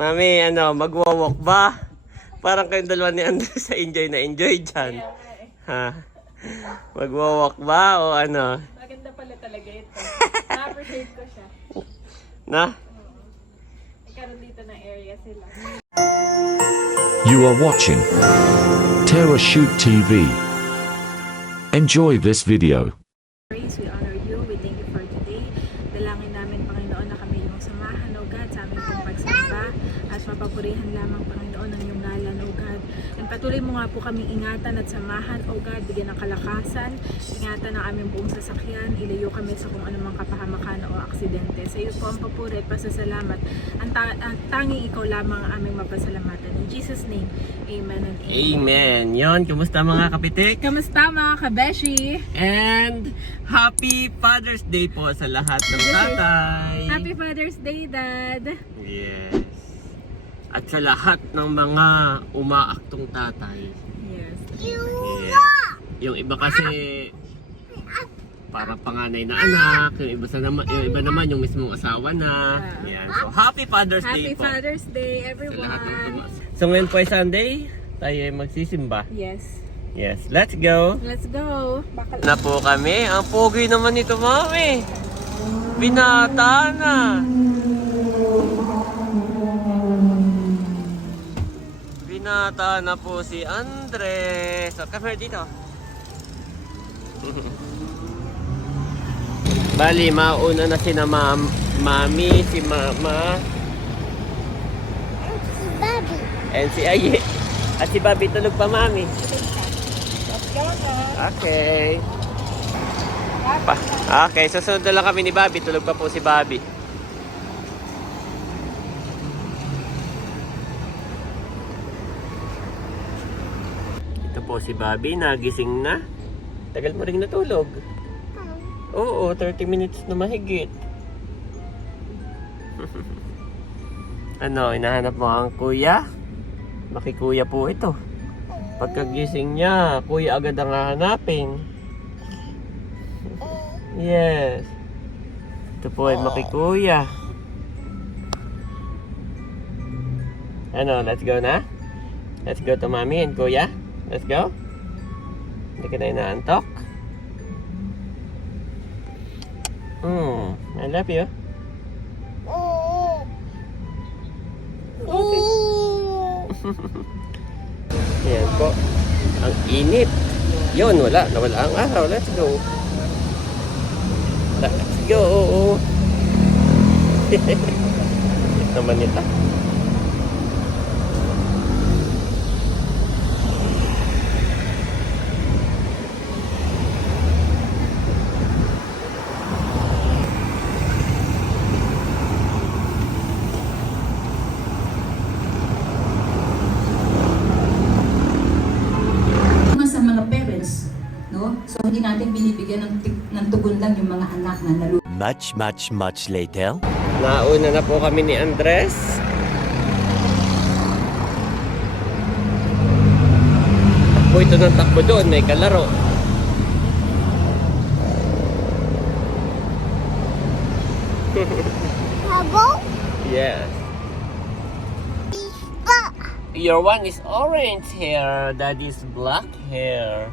Mami, ano, magwa-walk ba? Parang kayong dalawa ni Andres sa enjoy na enjoy dyan. Ha? Magwa-walk ba o ano? Maganda pala talaga ito. Na-appreciate ko siya. Na? Nagkaroon dito ng area sila. You are watching Terra Shoot TV. Enjoy this video. Praise, we honor you. We thank you for today. Dalangin namin, Panginoon, na kami yung samahan, O God, sa aming pong pagsamba at mapapurihan lamang, Panginoon, ang iyong ngalan, O God. And patuloy mo nga po kami ingatan at samahan, O God, bigyan ng kalakasan, ingatan ang aming buong sasakyan, ilayo kami sa kung anumang kapahamakan o aksidente. Sa iyo po ang papuri at pasasalamat. Ang tanging ikaw lamang ang aming mapasalamatan. In Jesus' name, amen and amen. Amen. Yon, kumusta mga kapitik? Kamusta mga kabeshi? And Happy Father's Day po sa lahat ng tatay. Happy Father's Day, Dad! Yes. At sa lahat ng mga umaaktong tatay. Yes. Yes. Yung iba kasi para panganay na anak, yung iba naman yung mismong asawa na. Yan. So Happy Father's Day Happy po. Father's Day, Sa lahat ng everyone! tumas. So ngayon po ay Sunday, tayo ay magsisimba. Yes. Yes, let's go. Let's go! Bakal Na po kami. Ang pogi naman nito, mami. Binata na. Binata na po si Andres. So, come here dito. Bali, mauna na si na mami, si mama, Si Bobby. and si Aye. At si Bobby tulog pa, mami. Okay. Okay, susunod na lang kami ni Bobby. Tulog pa po si Bobby. Ito po si Bobby, nagising na. Tagal mo rin natulog. Oo, 30 minutes na mahigit. Ano, hinahanap mo ang kuya? Makikuya po ito. Pagkagising niya, kuya agad ang hahanapin. Yes. Ito po ay makikuya. Ano, let's go na? Let's go to mommy and kuya. Let's go. Hindi ka na inaantok? I love you. Okay. Yan po. Ang init. Yun, wala. Nawala ang araw. Let's go. Let's go. Ito naman ito. Sa mga parents, no? So hindi natin binibigyan ng tugon lang yung mga anak na nalulungkot. Much later. Nauna na po kami ni Andres. Takbo ito ng takbo doon. May kalaro. Bubble? Yes. Your one is orange hair. Daddy's black hair.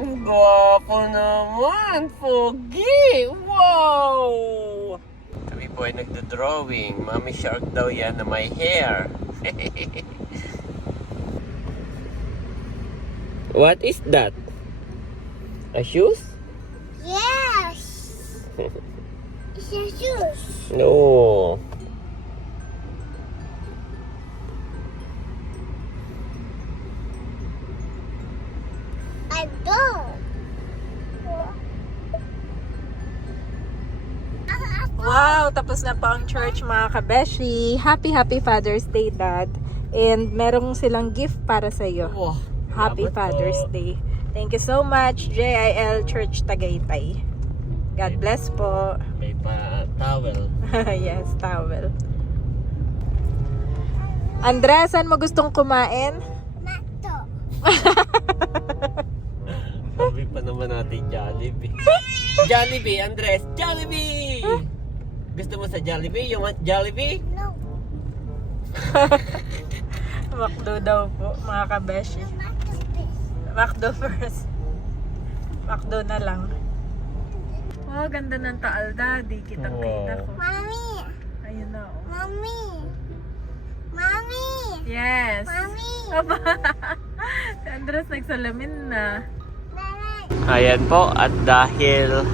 Ang gwapo naman, Pogi! Wow! Kami po ay nagdo-drawing. Mommy shark daw yan na may hair. What is that? A shoes? Yes. It's a shoes. No. I don't. Wow! Tapos na po ang church mga kabeshi. Happy Father's Day, Dad. And merong silang gift para sa iyo. Oh, Happy salamat Father's po. Day. Thank you so much, JIL Church Tagaytay. God bless po. May pa-towel. Yes, towel. Andres, saan mo gustong kumain? Mato. Sabi pa naman natin Jollibee. Jollibee, Andres! Jollibee! Gusto mo sa Jollibee? You want Jollibee? No. McDo daw po, mga kabeshi. McDo first. McDo na lang. Oh, ganda ng taal, Daddy. Kitang-kita ko. Mommy. Ayun na, oh. Mommy. Mommy. Yes. Mommy. Aba. Si Andres nagsalamin na. Ayan po, at dahil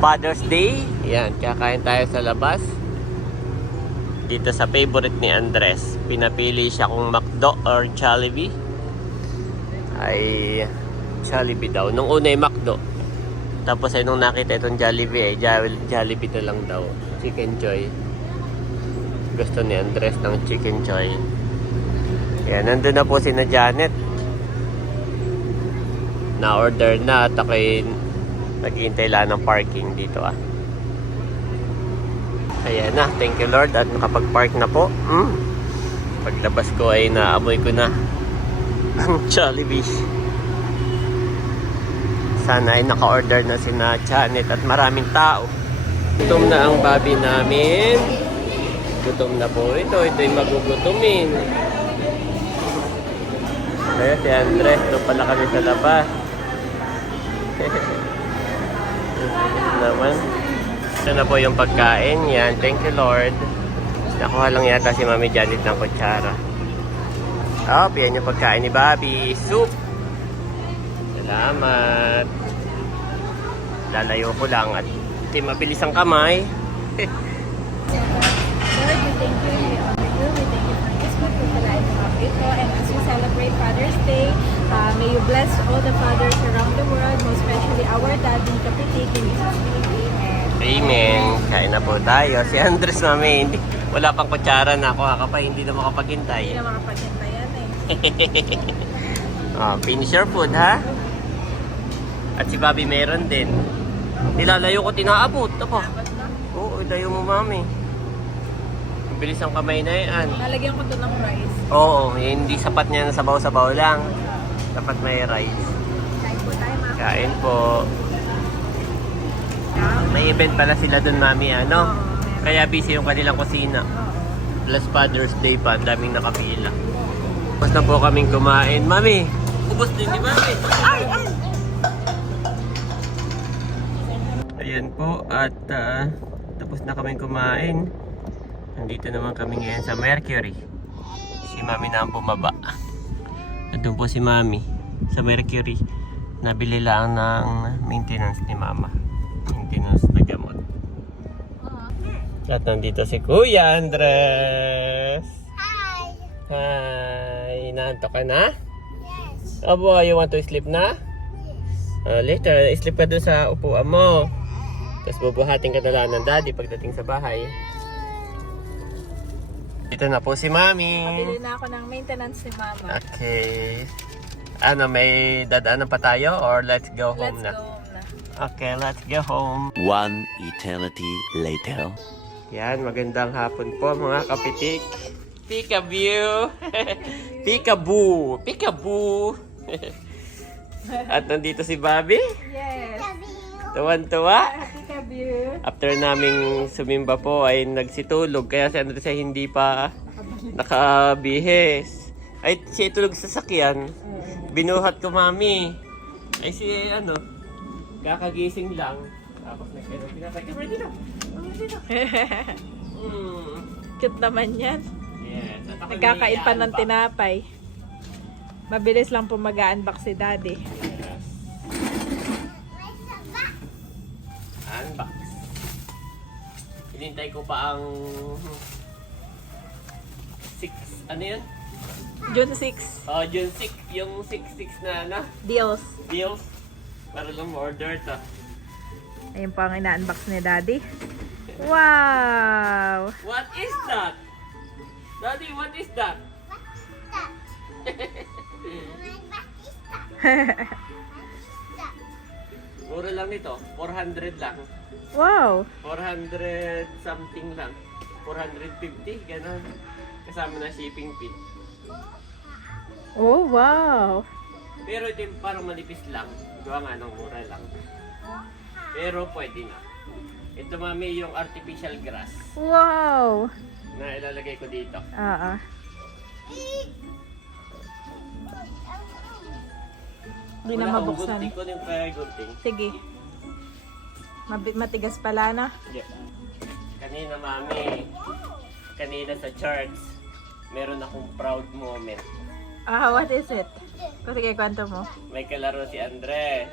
Father's Day, yan, kakain tayo sa labas. Dito sa favorite ni Andres, pinapili siya kung McDo or Jollibee. Ay, Jollibee daw. Nung una ay McDo. Tapos ay nung nakita itong Jollibee, ay Jollibee na lang daw. Chicken Joy. Gusto ni Andres ng Chicken Joy. Yan, nandun na po si na Janet. Na-order na at ako'y naghihintay lang ng parking dito ah. Ayan na, thank you Lord at nakapag-park na po. Paglabas ko ay naamoy ko na ang Jollibee. Sana ay naka-order na si na Janet at maraming tao. Gutom na ang babi namin. Gutom na po ito. Ito'y magugutumin. Kaya si Andres, doon pala kami sa labas. Naman. Ito na po yung pagkain. Yan, thank you Lord. Nakuha lang yata si Mami Janet ng kutsara. Oh, yan yung pagkain ni Bobby. Soup. Salamat. Lalayo ko lang at di mabilis ang kamay. Lord, we thank you. We honor you. We thank you for this food for the life of April. And as we celebrate Father's Day, may you bless all the fathers around the world, most especially our daddy, Kapitik, in Jesus' name. Amen. Amen. Kain na po tayo. Si Andres Mami, hindi, wala pang kutsara na ako. Pa, hindi na makapaghintay. Hindi na makapaghintayan eh. Oh, finish your food, ha? At si Bobby meron din. Nilalayo ko, tinaabot. Ako. Oo, layo mo, Mami. Bilis ang kamay na yan. Lalagyan ko to ng rice. Oo, hindi sapat niya na sabaw-sabaw lang. Dapat may rice. Kain po tayo, mga Kain po. May event pala sila dun, Mami, ano? Kaya busy yung kanilang kusina. Plus Father's Day pa, ang daming nakapila. Tapos na po kaming kumain. Mami, ubos din ni Mami. Ayan po, at tapos na kaming kumain. Nandito naman kami ngayon sa Mercury. Si Mami na ang bumaba. Nandun po si Mami sa Mercury. Nabili lang ng maintenance ni Mama. Maintenance na gamot. At nandito si Kuya Andres. Hi. Hi, naantok ka na? Yes. Abo, you want to sleep na? Later, sleep ka doon sa upuan mo. Tapos bubuhatin ka na lang ng daddy pagdating sa bahay. Ito na po si Mami. Pabili na ako ng maintenance ni Mama. Okay. Ano, may dadaanan pa tayo or let's go home Let's na? go home na. Okay, let's go home. One eternity later. Yan, magandang hapon po mga kapitik. Peekaboo! Peekaboo! Peekaboo! At nandito si Bobby. Yes. Tuwan-tuwa. Peekaboo. After naming sumimba po ay nagsitulog. Kaya si Andres ay hindi pa nakabihis. Ay siya tulog sa sakyan. Binuhat ko, Mami. Ay si ano, kakagising lang. Tapos pinatay ka, ready na. Cute naman yan. Yes. At ako Nagkakain pa ng naiiyak. tinapay. Mabilis lang po mag-unbox si Daddy. Yes. Unbox. Hinintay ko pa ang 6, ano yun? June 6. Oh, June 6, yung 6-6 na ano, Deals. deals. Para lang order to. Ayun po ang ina-unbox ni Daddy. Wow! What is that? Daddy, what is that? Mura lang nito, 400 lang. Wow! 400 something lang. 450, ganun. Kasama na shipping fee. Oh, wow! Pero ito yung parang manipis lang. Gawa nga ng mura lang. Pero pwede na. Ito mami yung artificial grass Wow! na ilalagay ko dito. Oo. Hindi na Wala akong mabuksan. gunting ko yung kaya gunting. Sige. Matigas pala na. Yep. Kanina mami, kanina sa church, meron akong proud moment. What is it? Sige, kwento mo. May kalaro si Andres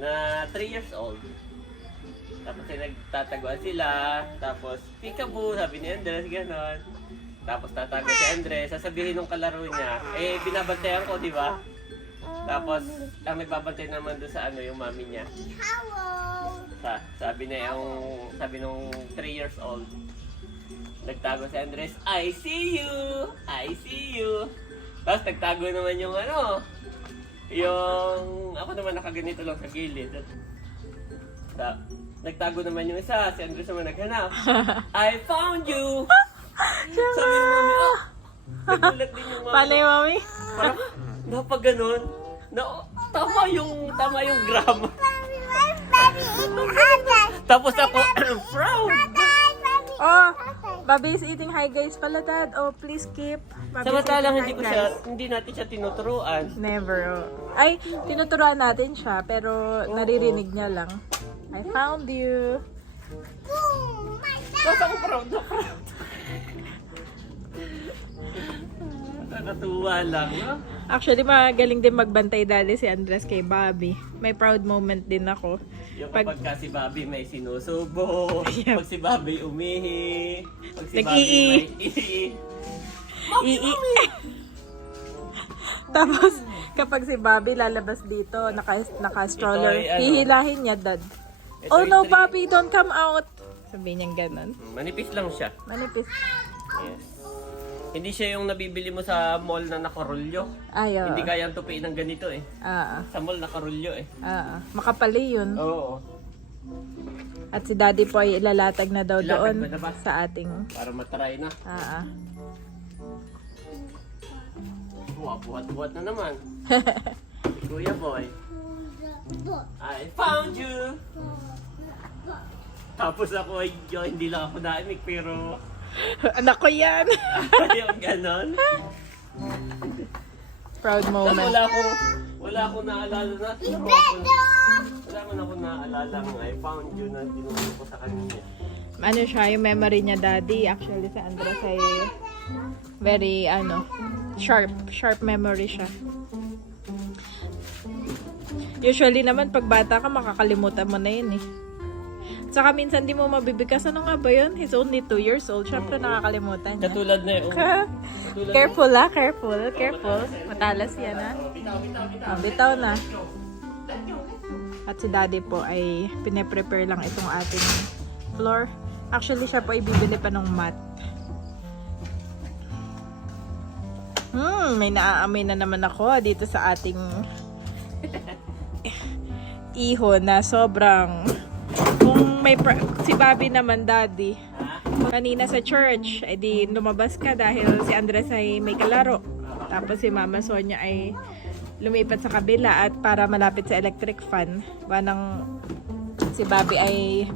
na 3 years old. Tapos nagtataguan sila. Tapos, peekaboo, sabi ni Andres, gano'n. Tapos tatago si Andres, sasabihin ng kalaro niya, binabantayan ko, di ba? Tapos, ang nagbabantay naman doon sa yung mami niya. Sabi nung 3 years old, nagtago si Andres, I see you! I see you! Tapos nagtago naman yung ako naman nakaganito lang sa gilid. Nagtago naman yung isa, si Andres naman naghanap. I found you! Sabi ng mami, nagulat din yung mami. Paano yung mami? Parang, napag ganun, tama yung grammar. Tapos ako, proud! Oh! Bobby is eating. Hi guys pala, Dad. Oh, please keep. Samantalang hindi natin siya tinuturuan. Never. Ay, tinuturuan natin siya, pero naririnig niya lang. I found you. Basta ako proud na proud. Nakatuwa lang, no? Actually, magaling din magbantay dali si Andres kay Bobby. May proud moment din ako. Yung kapag si Bobby may sinusubo, pag si Bobby umihi, pag si Bobby may Tapos, kapag si Bobby lalabas dito, naka-stroller, Ito ay hihilahin niya, Dad. Ito Oh ay no, three- Bobby, don't come out. Sabi niya ganun. Manipis lang siya. Manipis. Yes. Hindi siya yung nabibili mo sa mall na nakarulyo. Ayaw. Hindi kayang tupiin ng ganito eh. Sa mall nakarulyo eh. Makapali yun. Oo. At si Daddy po ay ilalatag na daw Ilatag doon ba na ba? sa ating... Para matry na. Buhat-buhat na naman. Si Kuya Boy. I found you! Tapos ako ay hindi lang ako naimik pero Anak ko yan! yung ganon. Proud Tapos moment. wala akong naalala na. Wala man ako naalala ng I found you na tinuro ko sa kanya. Ano siya, yung memory niya, Daddy. Actually, sa Andres ay very, sharp memory siya. Usually naman, pag bata ka, makakalimutan mo na yun eh. Saka minsan di mo mabibigkas. Ano nga ba yun? He's only 2 years old. Siyempre nakakalimutan niya. Katulad na yung... Careful ah, careful. Matalas yan ah. Bitaw na. At si Daddy po ay pine-prepare lang itong ating floor. Actually siya po ay bibili pa ng mat. May naaamoy na naman ako dito sa ating iho na sobrang... Kung may si Bobby naman, Daddy, kanina sa church, ay di lumabas ka dahil si Andres ay may kalaro. Tapos si Mama Sonia ay lumipat sa kabila at para malapit sa electric fan. Wanang si Bobby ay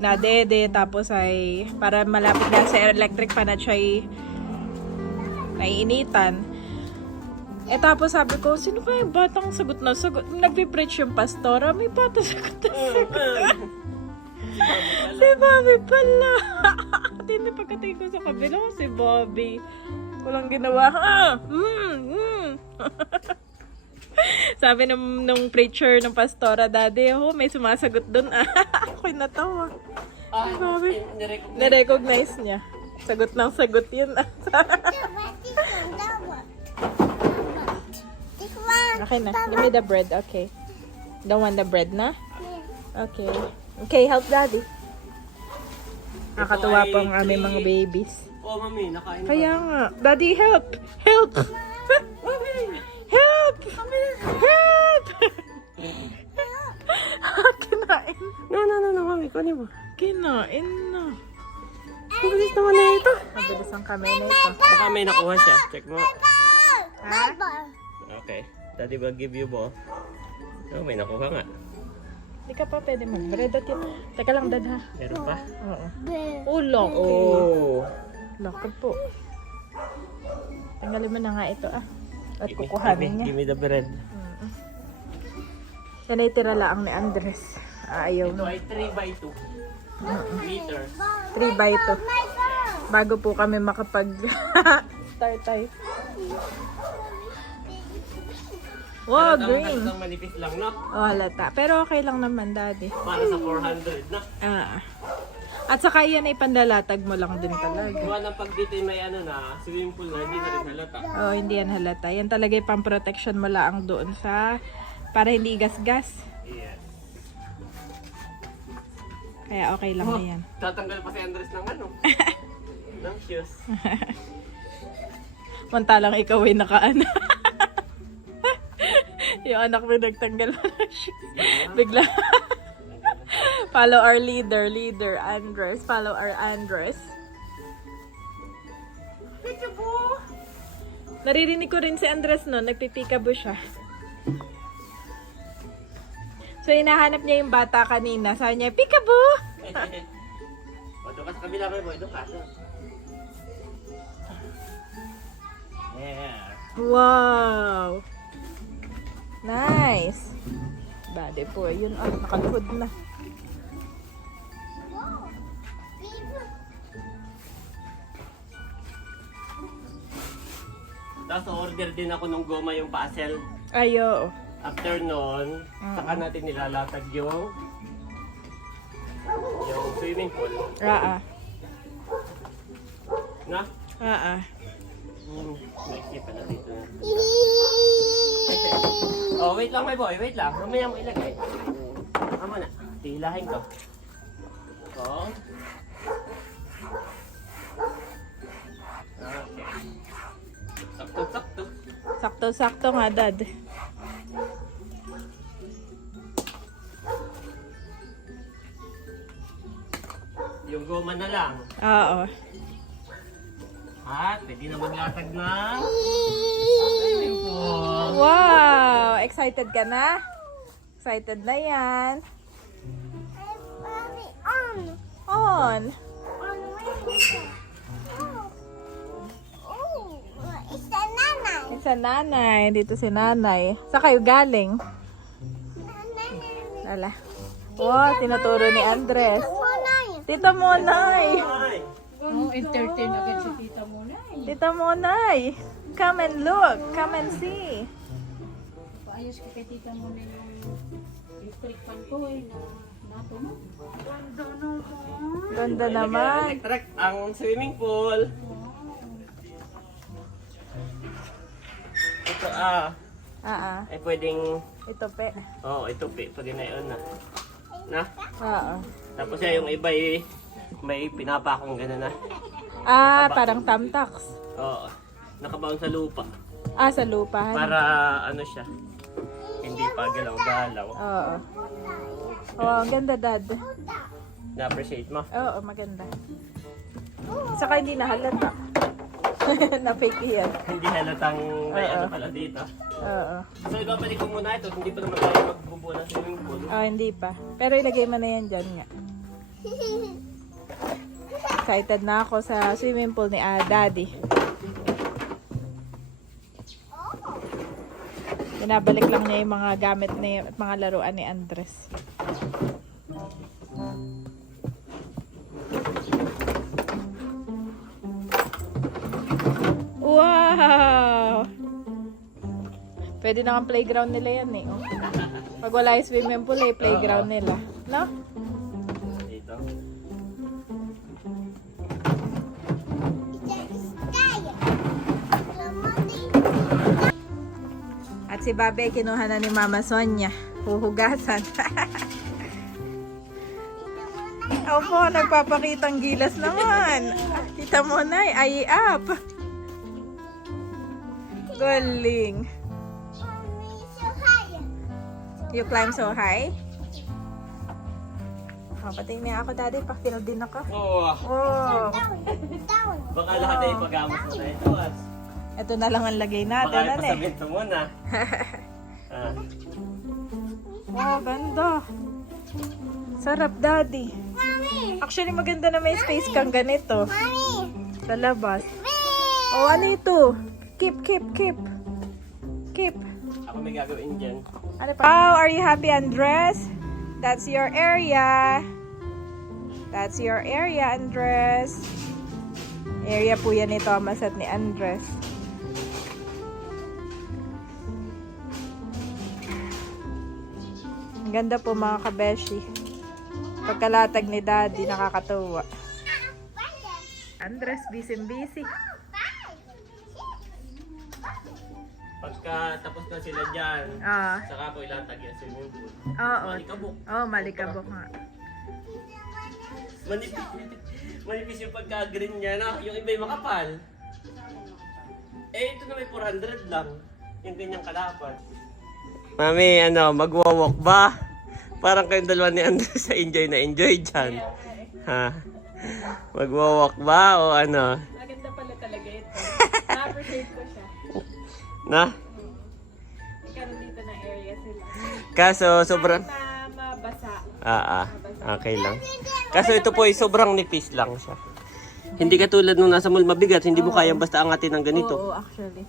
nadede, tapos ay para malapit na sa electric fan at siya ay naiinitan. Tapos sabi ko, sino kaya yung batang sagot na sagot? Nagpipreach yung pastora, may bata sagot na sagot. Si Bobby pala. At hindi pagkatingin ko sa kabila, si Bobby. Walang ginawa. Sabi nung preacher, ng pastora, Daddy, may sumasagot dun. Ako'y natawa. Bobby. Nirecognize niya. Sagot ng sagot yun. Okay na. Give me the bread. Okay. Don't want the bread na? Okay. Okay, help Daddy. Nakakatuwa po ang aming mga babies. Oo, Mami, nakain Kaya nga. Daddy, help! Help! Help! Help! Kinain. No, Mami, kunin mo. Kinain na. Mabilis naman na ito. Mabilis ang kamay na ito. Baka may nakuha siya. Check mo. Ha? Okay. Daddy will give you ball. Oh, may nakuha nga. Hindi ka pa pwede mag-bread. Teka lang, dad ha. Meron pa? Oo. Oh, lock. Oh. Lock po. Tanggalin mo na nga ito ah. At kukuhanin niya. Give me the bread. Yan ay tira lang ni Andres. Ayaw Ito na. ay 3x2 liters. 3 by 2. Bago po kami makapag start tayo. Wow, green. Ang manipis lang, no? Oh, halata. Pero okay lang naman, daddy. Para sa 400, no? Ah. At saka yan ay pandalatag mo lang din talaga. Gawa ng pag dito may ano na, swimming pool na, hindi na rin halata. Oh, hindi yan halata. Yan talaga yung pang-protection mo lang doon sa para hindi gas-gas. Yes. Kaya okay lang na yan. Tatanggal pa si Andres ng ano? ng shoes. Mantalang ikaw ay nakaano. Yung anak mo nagtanggal mo ng shoes. Bigla. Follow our leader, Andres. Follow our Andres. Naririnig ko rin si Andres no, nagpipikabo siya. So, hinahanap niya yung bata kanina. Sabi niya, peekaboo! O, doon ka sa kabila mo, doon ka. Yeah. Wow! Nice! Bade po, yun. Ah, nakaluhod na. Tapos order din ako ng goma yung puzzle. Ayo. After nun, saka natin nilalatag yung swimming pool. Na? Naisipan na dito. Oh, wait lang my boy, wait lang. Mamaya mo ilagay. Tama na. Tihilahin ko. Oh. Okay. Sakto-sakto. Sakto-sakto nga, dad. Yung goma na lang. Oo. At pwede na maglatag na swimming pool. Wow! Excited ka na? Excited na yan. On. Sa nanay. Dito si nanay. Sa kayo galing? Lala. Wow, tinuturo ni Andres. Tita Monay. Ay! Entertain agad si Tita Muna. Tita Monay. Come and look. Come and see. Paayos ko kay Tita Muna yung electric fan ko na nato mo. Ganda naman. Electric ang swimming pool. Ito ay pwedeng, Ito pe. ito pwede na yun na. Na? Oo. Tapos yung iba may pinapakong gano'n na. Parang tamtax. Oo. Nakabaon sa lupa. Sa lupa. Para ano siya, hindi pa galaw-galaw. Oo. Oh, ang ganda, dad. Na-appreciate mo? Oo, maganda. Saka hindi nahalata. Na-fake yan. Hindi halatang may Oo. ano pala dito. Oo. So ibabalik ko muna ito, hindi pa naman tayo magbubuo ng swimming pool. Hindi pa. Pero ilagay mo na yan dyan nga. Excited na ako sa swimming pool ni Daddy. Binabalik lang niya yung mga gamit niya at mga laruan ni Andres. Wow! Pwede na ang playground nila yan eh. Oh. Pag wala yung swimming pool eh, playground nila. No? Dito. At si Babe, kinuha na ni Mama Sonia. Huhugasan. Opo, nagpapakitang gilas naman. Tita mo na, ay up. Galing. You climb so high? Papatingin niya ako, Daddy. Pa-feel din ako. Oh, Oh. baka lahat ay pag-amos mo na ito. Ito na lang ang lagay natin. Baka Ano eh? pasabihin ito muna. Wow, ganda. Sarap, Daddy. Actually, maganda na may space kang ganito. Sa labas. Oh, ano ito? Keep. Ako may gagawin dyan. Ano pa? Wow, are you happy, Andres? That's your area. That's your area, Andres. Area po yan ni Thomas at ni Andres. Ang ganda po mga kabeshi. Pagkalatag ni Daddy, nakakatuwa. Andres, busy. Pagka tapos na sila dyan, Ah, saka ko ilatag yung swimming pool. oo. Malikabok. Oh, malikabok nga. Manipis yung pagka-green niya, no? Yung iba yung makapal. Ito na may 400 lang. Yung ganyang kalapat. Mami, magwa-walk ba? Parang kayong dalawa ni Andres sa enjoy na enjoy dyan. Ha? Magwa-walk ba o ano? Maganda pala talaga ito. Na-appreciate ko siya. Na? Ikaroon dito na area sila. Kaso sobrang... Na mabasa. Okay lang. Kaso ito po ay sobrang nipis lang siya. Hindi katulad nung nasa mall mabigat, hindi mo kayang basta angatin ng ganito. Oo, actually.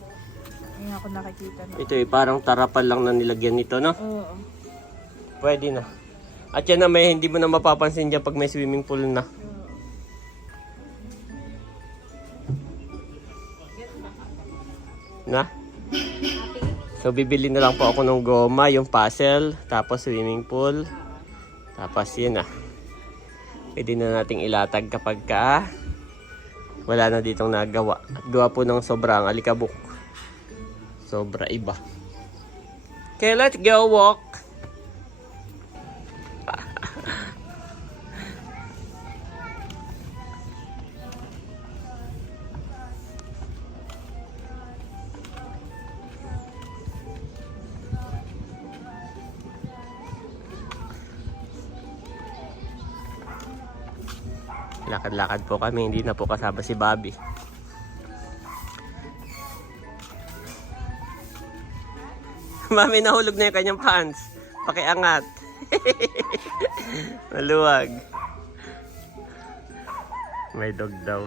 Ngayon ako nakikita na. Ito ay parang tarapal lang na nilagyan nito, no? Oo. Pwede na. At yan na may hindi mo na mapapansin dyan pag may swimming pool na. Na? So bibili na lang po ako ng goma, yung puzzle, tapos swimming pool. Tapos yun na. Pwede na nating ilatag kapag wala na ditong nagawa. At gawa po ng sobrang alikabok. Sobra iba. Okay, let's go walk. Lakad-lakad po kami, hindi na po kasama si Bobby. Mami, nahulog na yung kanyang pants. Pakiangat. Maluwag. May dog daw.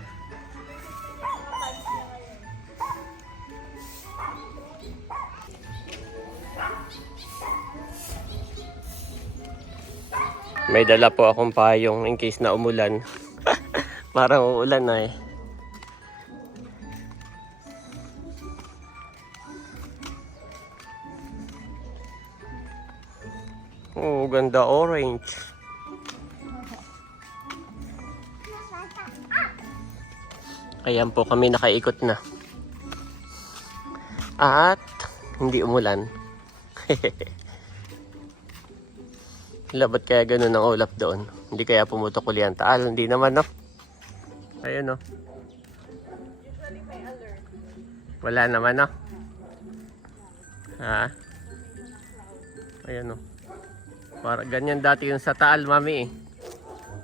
May dala po akong payong in case na umulan. Parang uulan na eh. Oh, ganda orange. Ayan po kami nakaikot na. At hindi umulan. Labat kaya ganun ang ulap doon. Hindi kaya pumutok uli ang taal. Hindi naman, no? Ayun, no? Usually may alert. Wala naman, no? Ha? Ayun, no? Para ganyan dati yung sa taal, mami, eh.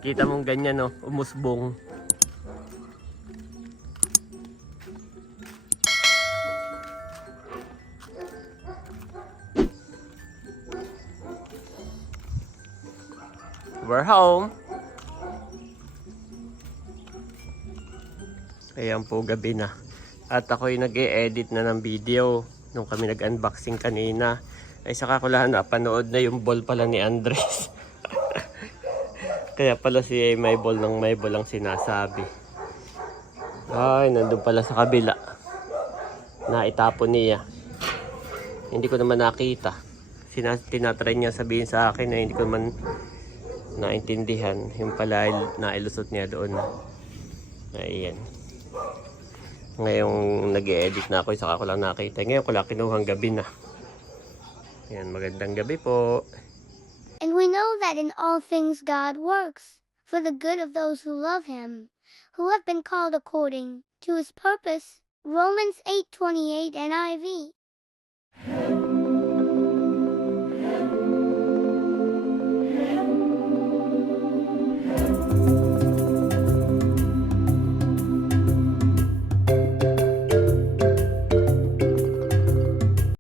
Kita mong ganyan, no? Umusbong. We're home. Ayan po, gabi na. At ako'y nag-e-edit na ng video nung kami nag-unboxing kanina. Ay saka ko lang napanood na yung ball pala ni Andres. Kaya pala si may ball ng may ball ang sinasabi. Ay, nandun pala sa kabila. Naitapon niya. Hindi ko naman nakita. Tinatry niya sabihin sa akin na hindi ko naman naintindihan. Yung pala nailusot niya doon. Ayan. Ngayong nag-e-edit na ako, saka ko lang nakita. Ngayon ko lang kinuhang gabi na. Ayan, magandang gabi po. And we know that in all things God works for the good of those who love Him, who have been called according to His purpose. Romans 8:28 NIV.